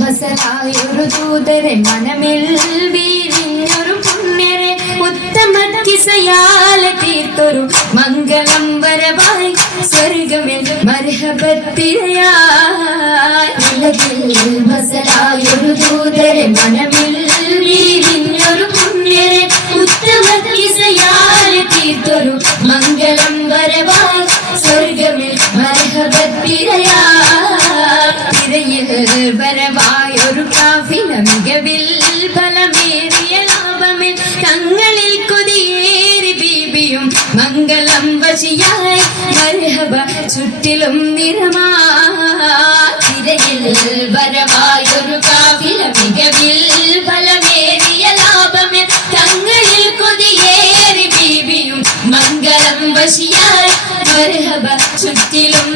ബസലായൊരു ദൂതരെ മനമിൽ വീരിഞ്ഞൊരു പുണ്യരെ ഉത്തമ കിസയാലെ തീർത്തൊരു മംഗളം വരവായി സ്വർഗമിൽ മർഹബത്തിരയായി ബസലായൊരു ദൂതരെ മനമിൽ വീരിഞ്ഞൊരു പുണ്യരെ ഉത്തമ കിസയാലെ തീർത്തൊരു മംഗളം വരവായി സ്വർഗമിൽ മർഹബത്തിരയായി വരവായൊരു കാഫില മികവിൽ ഫലമേറിയ ലാഭമിൽ തങ്ങളിൽ കൊതിയേറി ബീബിയും മംഗളം വശിയായി മർഹബ ചുറ്റിലും നിറമാതിരയിൽ വരവായൊരു കാഫില മികവിൽ ഫലമേറിയ ലാഭമിൽ തങ്ങളിൽ കൊതിയേറി ബീബിയും മംഗളം വശിയായി മർഹബ ചുറ്റിലും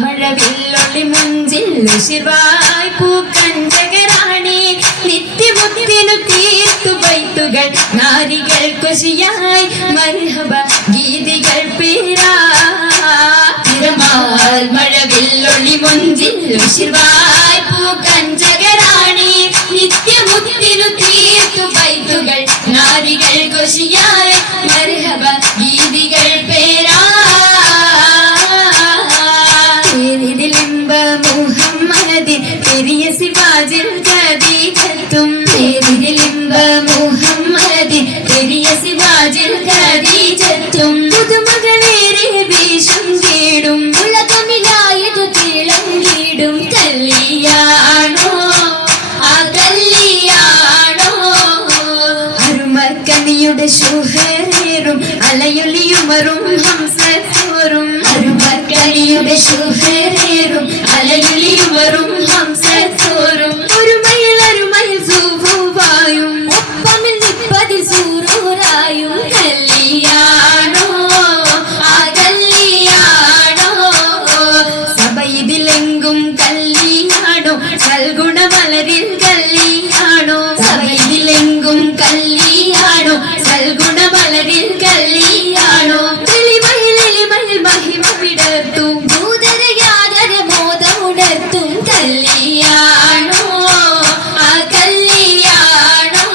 മഴവില്ലൊളി മുഞ്ചിൽ ശിവായ് പൂക്കഞ്ചകരാണി നിത്യമുത്തിനു തീർത്തു ബൈത്തുകൾ നാരികൾ കൊശിയായി മർഹബ ഗീതികൾ പേരാൽ മഴവില്ലൊളി മുഞ്ചിൽ ശിവായ് പൂക്കഞ്ചകരാണി നിത്യമുത്തിനു തീർത്തു ബൈത്തുകൾ നാരികൾ കൊശിയായി മർഹബ ഗീതികൾ പേരാ പെരിയ സിവാജിൽ ഖദീജത്തും പേരിലിംബ മുഹമ്മദിൻ പെരിയ സിവാജിൽ ഖദീജത്തും പുതുമകളേറെ വീശും കേടും ഉലകമിലായതു തിളങ്ങിടും കല്യാണോ ആ കല്യാണോ അരുമക്കനിയുടെ ശുഹരേറും അലയൊലിയുമറും ഹംസത്തോറും അരുമക്കനിയുടെ ശുഹരേറും അലയൊലിയുമറും ഹംസത്തോറും ഒരു മയിൽ സൂഫുവായും ഒപ്പമിൽ നിപ്പതിൽ സൂറൂരായും കല്യാണോ ആ കല്യാണോ സഭയിലെങ്കും കല്യാണോ സൽഗുണമലരിൽ കല്യാണോ സഭയിലെങ്കും കല്യാണോ സൽഗുണമലരിൽ കല്യാണോ തെളിമയിൽ മഹിമ വിടർത്തും ഭൂതരയാദര മോദമുണർത്തും കല്യാണോ ആ കല്യാണോ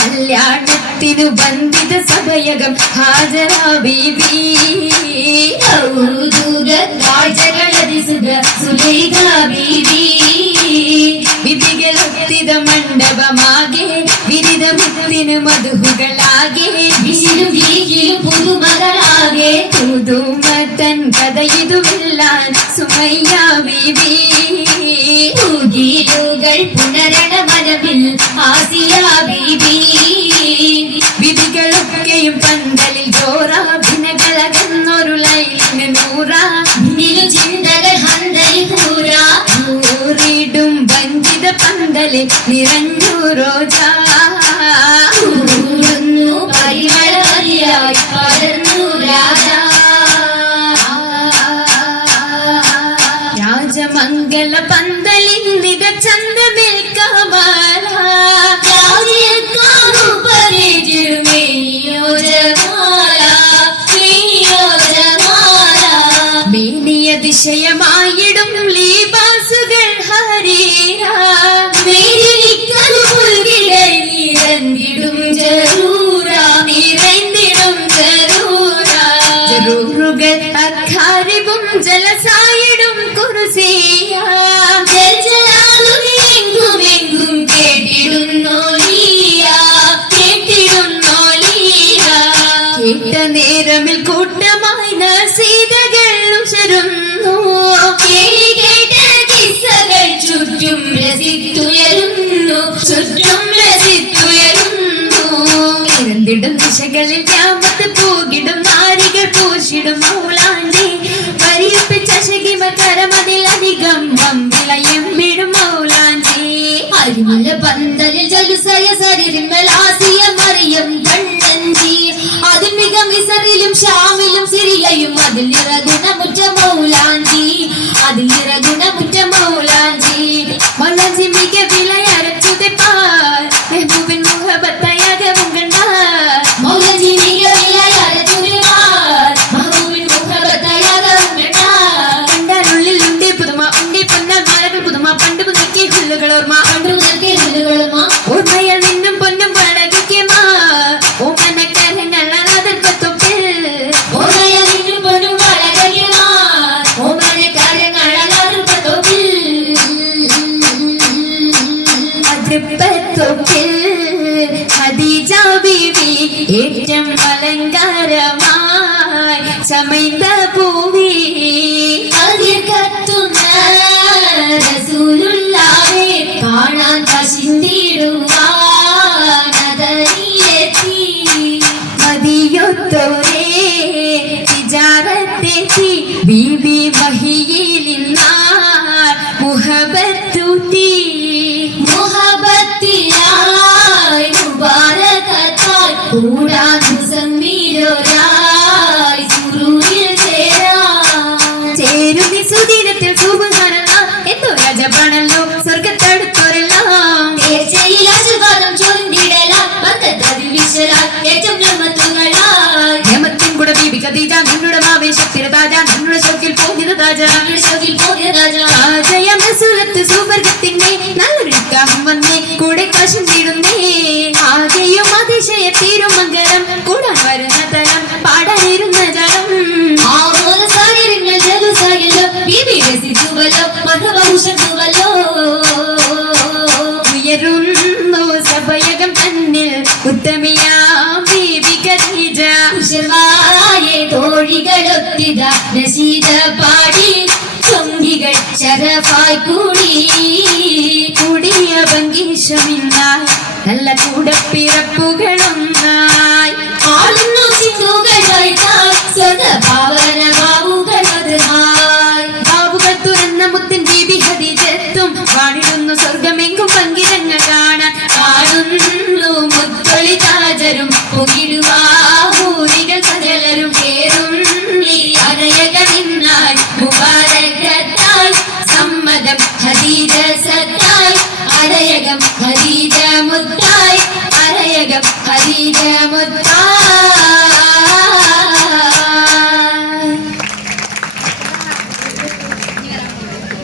കല്യാണത്തിനു ബന്ധിത സഭയകം ഹാജരാ ബീബി വിധികളൊത്തിത മണ്ഡപമാകെ വിരിതമുത്തിനു മധുഹുകളാകെ വിശിലും വീക്കിലും പുതുമകളാകെ പുതുമത്തൻ കഥയിതുമില്ലാൻ സുമയ്യ ബീബി ൂകൾ പുനരണ മനവിൽ ആസിയ ബീബി വിധികളൊക്കെയും പന്തലിൽ ജോറാഭിനകളകന്നൊരു ലൈലിന് നൂറാ ചിന്തകൾ ഹന്തലി പൂരാ ൂറിടും വഞ്ചിത പന്തലിൽ നിറഞ്ഞു റോജാ പരിമളമതിയായി പടർന്നു രാജാ രാജമംഗല പന്തലിൻ ചന്ദ്രമേൽ കമാല മേനിയ ദിശയമായിടും ലീബാസുകൾ ഹരീരാ നിറഞ്ഞിടും ജറൂറാ ജറൂറുകൾ അഖാരിബും ജലസായിടും കുർസിയാ എങ്കുമെങ്കും കേട്ട നേരമിൽ കൂട്ടമായി നസീതകൾ ഉശരുന്നു കേട്ട കിസ്സകൾ ചുറ്റും രസിത്തുയരുന്നു ഇരണ്ടിടും ദിശകളിൽ രാമത്ത് പൂകിടും നാരികൾ പൂശിടും മൗലാണ്ടി പരിയപ്പിച്ച ശകിമ കരമതിലധികം വമ്പിളയും വിടും മൗലാണ്ടി അരിമല പന്തലിൽ ജലുസയ സരിമലാസിയ മറിയം കണ്ണഞ്ചി അതിൽ മിക മിസറിലും ഷാമിലും സിറിയയും അതിൽ നിറഗുണമുറ്റ മൗലാഞ്ചി മൗലാഞ്ചി മിക വിലയരച്ചുതെ പാർ മെഹബൂബിൻ മുഹബത്തയാകവും കണ്ടാർ മൗലാഞ്ചി മിക വിലയരച്ചുതെ പാർ മെഹബൂബിൻ മുഹബത്തയാകവും കണ്ടാർ ബീബി വഹിയിലിന്നാൾ മുഹബത്തൂട്ടി മുഹബത്തിലായി മുബാരകത്താൽ കൂടാൻ മുസമ്മിലോരായി സുറൂരിൽ ചേരുന്നി സുദിനത്തിൽ സുബ്ഹാനല്ലാ എന്തോ രാജപാണല്ലോ സ്വർഗത്തടുത്തോരെല്ലാം തീർച്ചയിൽ ആശീർവാദം ചൊല്ലിടലാം ബർക്കത്തതിൽ വിശലാൽ ഏറ്റവും രഹ്മത്തുകളായി രഹ്മത്തിൻ കൂടെ ബീബി ഖദീജ നിന്നുടെ ആവേശത്തിലെ താജ നിന്നുടെ ഷൗക്കിൽ പോകിയ താജ താജയ മസൂലത്ത് സുവർഗത്തിന്റെ നല്ലൊരു നിക്കാഹും വന്നേ കൂടെ കാശും തീരുന്നേ ആകെയും അതിശയ തിരുമംഗലം കൂടാൻ വരുന്ന തലം പാടാനിരുന്ന ജലം ആമോദ സാഗരങ്ങൾ ജലുസായല്ലോ ബീബി രസിച്ചുവല്ലോ മധുവംശത്തുവല്ലോ ഉയരുന്നു സഭയകം തന്നിൽ ഉത്തമിയാം ബീബി ഖദീജ ഉഷവായെ തോഴികളൊത്തിത നശീദ പാടി ചൊങ്കികൾ ശരഫായി കൂടി കൂടിയ ഭംഗീഷമിന്നായി നല്ല കൂടപ്പിറപ്പുകളൊന്നായി ആളുന്നു ചിന്തുകളായി സ്വതഭാവന ഭാവുകളൊന്നായി ഭാവുകൾ തുറന്ന മുത്തൻ ബീബി ഖദീജത്തും വാണിടുന്നു സ്വർഗമെങ്കും പങ്കിരങ്ങൾ കാണാൻ കാണുന്നു മുത്തൊളി താജരും പുകിടുവാഹൂരികൾ സകലരും കേറുള്ളി അനയകമിന്നായി മുബാരകത്തായി സമ്മതം ഖദീജ സത്തായി അരയകം ഖദീജ മുത്തായി അരയകം ഖദീജ മുത്തായി